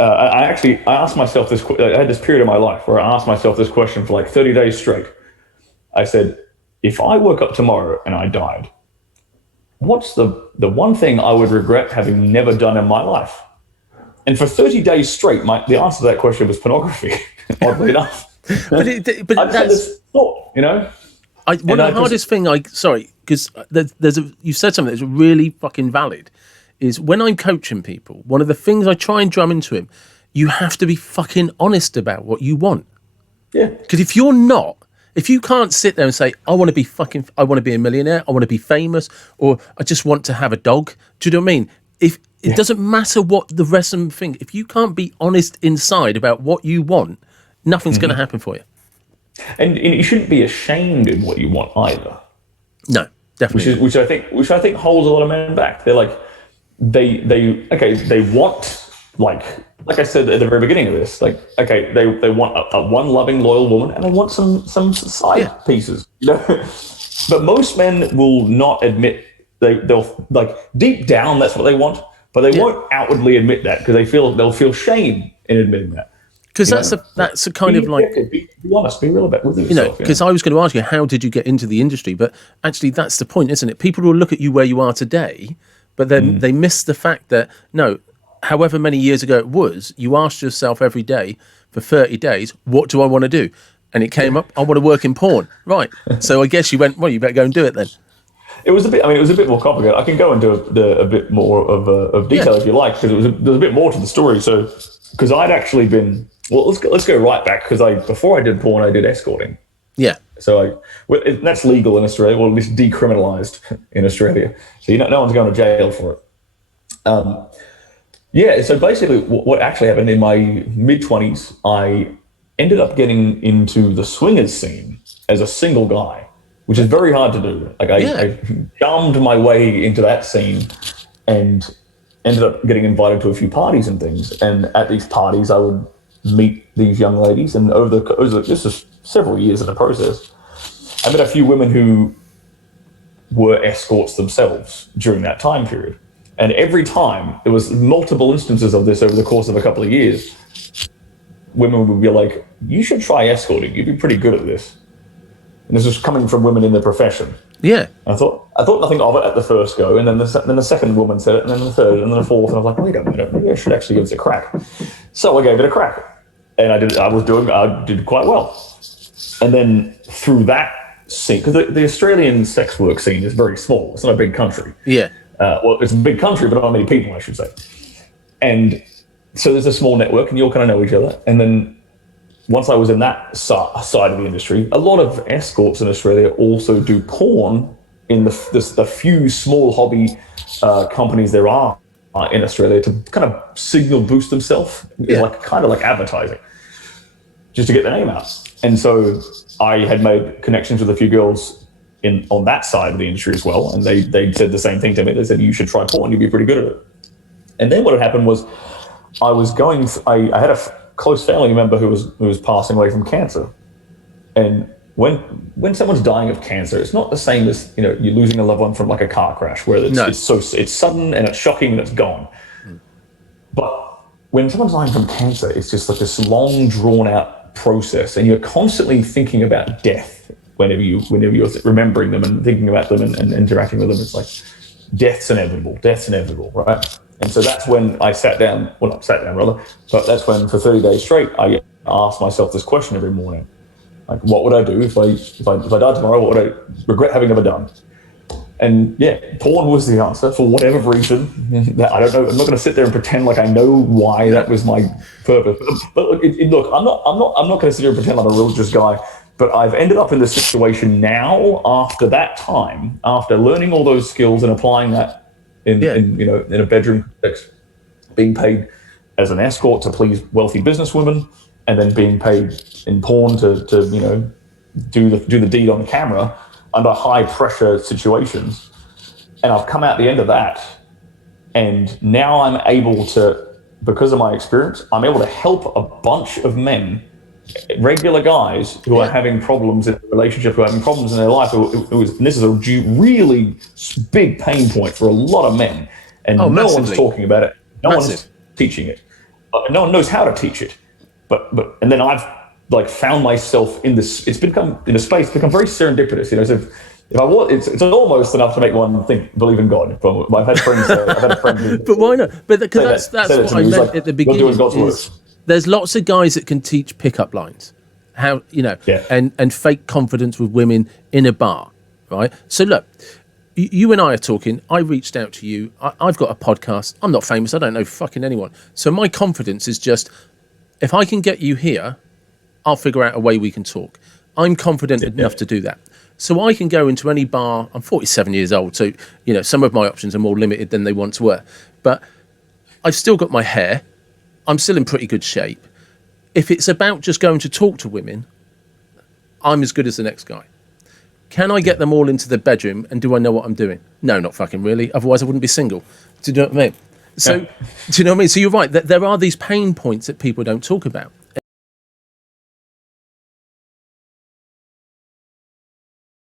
I asked myself this. I had this period of my life where I asked myself this question for like 30 days straight. I said, if I woke up tomorrow and I died, what's the one thing I would regret having never done in my life? And for 30 days straight, the answer to that question was pornography. Oddly enough, but I just that's had this thought, you know. One of the hardest thing. Because you said something that's really fucking valid. Is when I'm coaching people, one of the things I try and drum into him, you have to be fucking honest about what you want. Yeah. Because if you can't sit there and say, I want to be a millionaire, I want to be famous, or I just want to have a dog. Do you know what I mean? If it doesn't matter what the rest of them think, if you can't be honest inside about what you want, nothing's going to happen for you. And you shouldn't be ashamed in what you want either. No, definitely. Which I think holds a lot of men back. They're like, they want, like I said at the very beginning of this, like, okay, they want a one loving, loyal woman, and they want some side pieces, you know. But most men will not admit they'll like deep down that's what they want, but they won't outwardly admit that because they'll feel shame in admitting that. Because that's a kind of like be honest, be real about with yourself. You know, because I was going to ask you, how did you get into the industry? But actually, that's the point, isn't it? People will look at you where you are today, but then they miss the fact that, no, however many years ago it was, you asked yourself every day for 30 days, what do I want to do? And it came up, I want to work in porn. Right. So I guess you went, well, you better go and do it then. It was a bit more complicated. I can go into a bit more of detail if you like, because there's a bit more to the story. So, because I'd actually been, well, let's go right back, because before I did porn, I did escorting. Yeah. So that's legal in Australia, well, at least decriminalised in Australia. So no one's going to jail for it. So basically what actually happened in my mid-20s, I ended up getting into the swingers scene as a single guy, which is very hard to do. Like I charmed my way into that scene and ended up getting invited to a few parties and things. And at these parties, I would meet these young ladies, and this is several years in the process, I met a few women who were escorts themselves during that time period. And every time, there was multiple instances of this over the course of a couple of years. Women would be like, you should try escorting, you'd be pretty good at this. And this was coming from women in the profession. Yeah. And I thought nothing of it at the first go, and then the second woman said it, and then the third, and then the fourth, and I was like, wait a minute, maybe I should actually give this a crack. So I gave it a crack. And I did quite well. And then through that scene, because the Australian sex work scene is very small. It's not a big country. Yeah. Well, it's a big country, but not many people, I should say. And so there's a small network, and you all kind of know each other. And then once I was in that side of the industry, a lot of escorts in Australia also do porn in the few small hobby companies there are in Australia to kind of signal boost themselves, kind of like advertising, just to get their name out. And so I had made connections with a few girls on that side of the industry as well, and they said the same thing to me. They said, you should try porn, you'd be pretty good at it. And then what had happened was I had a close family member who was passing away from cancer. And when someone's dying of cancer, it's not the same as, you losing a loved one from like a car crash, where it's sudden and it's shocking and it's gone. But when someone's dying from cancer, it's just like this long drawn out process, and you're constantly thinking about death whenever you're remembering them and thinking about them and interacting with them. It's like death's inevitable, right? And so that's when I sat down, well, not sat down rather, but that's when for 30 days straight I asked myself this question every morning. Like, what would I do if I died tomorrow? What would I regret having never done? And porn was the answer for whatever reason. I don't know. I'm not going to sit there and pretend like I know why that was my purpose. But look, I'm not going to sit here and pretend I'm a religious guy. But I've ended up in this situation now after that time, after learning all those skills and applying that in a bedroom context, being paid as an escort to please wealthy businesswomen, and then being paid in porn to do the deed on camera under high pressure situations. And I've come out the end of that, and now I'm able to, because of my experience, I'm able to help a bunch of men, regular guys who are having problems in a relationship, who are having problems in their life, and this is a really big pain point for a lot of men, and no one's talking about it, no one's teaching it. no one knows how to teach it. But and then I've like found myself in this. It's become in a space become very serendipitous. You know, so if I was, it's almost enough to make one believe in God. I've had friends. I've had a friend. Who, but why not? But because that's what I meant at the beginning. There's lots of guys that can teach pickup lines, how and fake confidence with women in a bar, right? So look, you and I are talking. I reached out to you. I've got a podcast. I'm not famous. I don't know fucking anyone. So my confidence is just, if I can get you here, I'll figure out a way we can talk. I'm confident enough to do that. So I can go into any bar. I'm 47 years old, so some of my options are more limited than they once were. But I've still got my hair. I'm still in pretty good shape. If it's about just going to talk to women, I'm as good as the next guy. Can I get them all into the bedroom, and do I know what I'm doing? No, not fucking really. Otherwise, I wouldn't be single. Do you know what I mean? So, do you know what I mean? So you're right. There are these pain points that people don't talk about.